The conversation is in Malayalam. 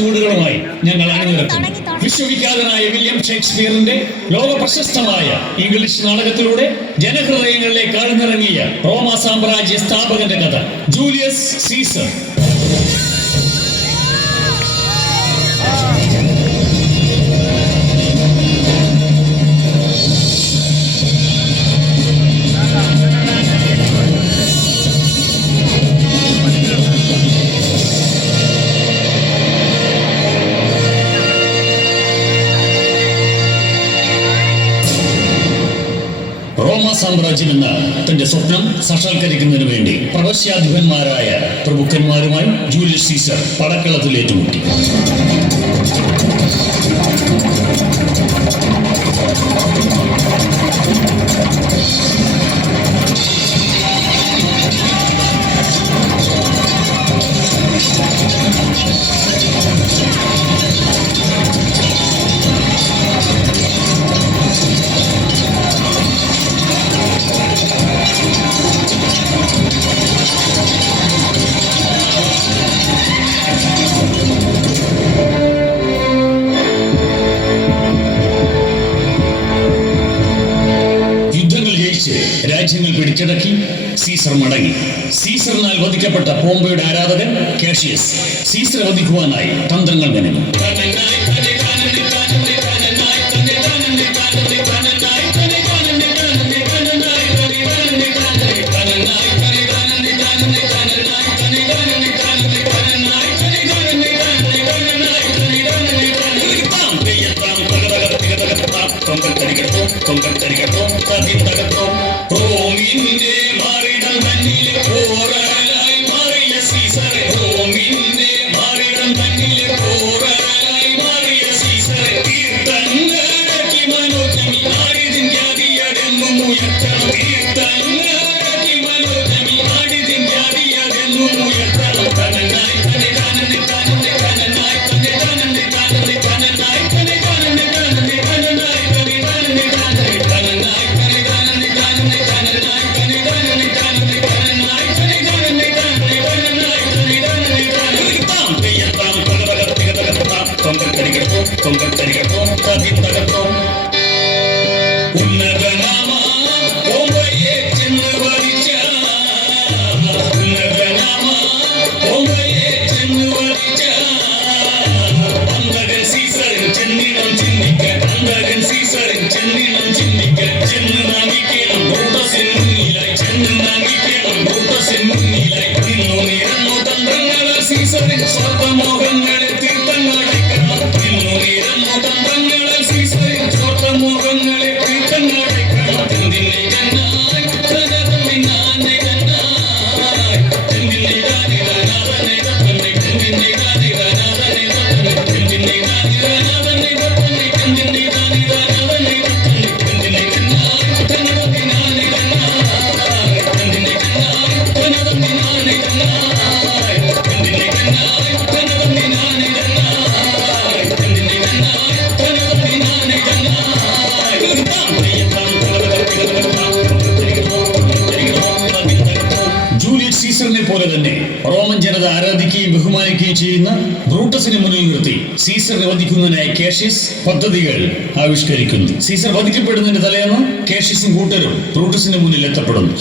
ചൂടുകളുമായി ഞങ്ങൾ അണിനിരക്കുന്നു. വിശ്വവിഖ്യാതനായ വില്യം ഷേക്സ്പിയറിന്റെ ലോക പ്രശസ്തമായ ഇംഗ്ലീഷ് നാടകത്തിലൂടെ ജനഹൃദയങ്ങളിലേക്ക് ആഴ്ന്നിറങ്ങിയ റോമ സാമ്രാജ്യ സ്ഥാപകന്റെ കഥ ജൂലിയസ് സീസർ. റോമ സാമ്രാജ്യം എന്ന തന്റെ സ്വപ്നം സാക്ഷാത്കരിക്കുന്നതിന് വേണ്ടി പ്രവശ്യാധിപന്മാരായ പ്രഭുക്കന്മാരുമായി ജൂലിയസ് സീസർ പടക്കളത്തിൽ ഏറ്റുമുട്ടി. രാജ്യങ്ങൾ പിടിച്ചടക്കി സീസർ മടങ്ങി. സീസറിനാൽ വധിക്കപ്പെട്ട പോംബയുടെ ആരാധകൻ കാഷ്യസ് സീസറെ വധിക്കുവാനായി തന്ത്രങ്ങൾ മെനഞ്ഞു. റോമിന്റെ മാറിടം തന്നിലെ പോരാളായി മാറിയ സീസറെ, റോമിന്റെ മാറിടം തന്നിലെ പോരാളായി മാറിയ സീസറെ, തീർത്ഥങ്ങളാക്കി മനോജമി ആടിതിൻ ജാതിയടെന്നും ഉയർത്തണം, തീർത്ഥങ്ങളാക്കി മനോജമി ആടിതിൻ ജാതിയടെന്നും ഉയർത്തണം. കനനായി കനെ കാനനെ കാനനെ കനനായി കനെ കാനനെ കാനനെ കനനായി കനെ കാനനെ കാനനെ കനനായി കനെ കാനനെ കാനനെ കനനായി കനെ കാനനെ കാനനെ കനനായി കനെ കാനനെ കാനനെ കനനായി കനെ കാനനെ കാനനെ കനനായി കനെ കാനനെ കാനനെ താം പെയ്യത്താം പകപകത്തികതകത്താം കൊങ്കത്തരികത്തോ കൊങ്കത്തരികത്തോ തതിത്തകത്തോ. ഉന്നതനാമ ഓമ്പയെ ചെന്ന് വരിച്ച, ഉന്നതനാമ ഓമ്പയെ ചെന്ന് വരിച്ച അന്തകൻ സീസറിൻ ചെന്നിടം ചിന്തിക്കാൻ, അന്തകൻ സീസറിൻ ചെന്നിടം ചിന്തിക്കാൻ ചെന്ന് നാമിക്കണം ബ്രൂട്ടസിൻ മുന്നിലായി, ചെന്ന് നാമിക്കണം ബ്രൂട്ടസിൻ മുന്നിലായി. നിന്നു നിരന്നു തന്ത്രങ്ങളാൽ സീസറിൻ സ്വാർത്ഥമോഹങ്ങളെ തീർത്ഥങ്ങളടയ്ക്കണം, നിന്നു നിരന്നു തന്ത്രങ്ങളാൽ സീസറിൻ സ്വാർത്ഥമോഹങ്ങളെ തീർത്ഥങ്ങളടയ്ക്കണം. എന്തിനെ കണ്ണായി തനതന്നെ നാനെ കണ്ണായി, എന്തിനെ കാനിരനാഥനെ തപ്പനെ, എന്തിനെ കാനിരനാഥനെ തപ്പനെ, എന്തിനെ കാനിരനാഥനെ തപ്പനെ, എന്തിനെ കാനിരനാഥനെ തപ്പനെ, എന്തിനെ കണ്ണായി തനതന്നെ നാനെ കണ്ണായി, എന്തിനെ കണ്ണായി തനതന്നെ നാനെ കണ്ണായി, എന്തിനെ കണ്ണായി തനതന്നെ നാനെ കണ്ണായി, എന്തിനെ കണ്ണായി തനതന്നെ നാനെ കണ്ണായി. താം പെയ്യത്താം പകപകത്തികതകത്താം കൊങ്കത്തരികത്തോ കൊങ്കത്തരികത്തോ തതിത്തകത്തോ. ജൂലിയസ് സീസറിനെ പോലെ തന്നെ റോമൻ ജനത ആരാധിക്കുകയും ബഹുമാനിക്കുകയും ചെയ്യുന്ന ബ്രൂട്ടസിനെ മുന്നിൽ നിർത്തി സീസറിനെ വധിക്കുന്നതിനായി കാഷ്യസ് പദ്ധതികൾ ആവിഷ്കരിക്കുന്നു. സീസർ വധിക്കപ്പെടുന്നതിന് തലേന്ന് കാഷ്യസും കൂട്ടരും ബ്രൂട്ടസിന്റെ മുന്നിൽ എത്തപ്പെടുന്നു.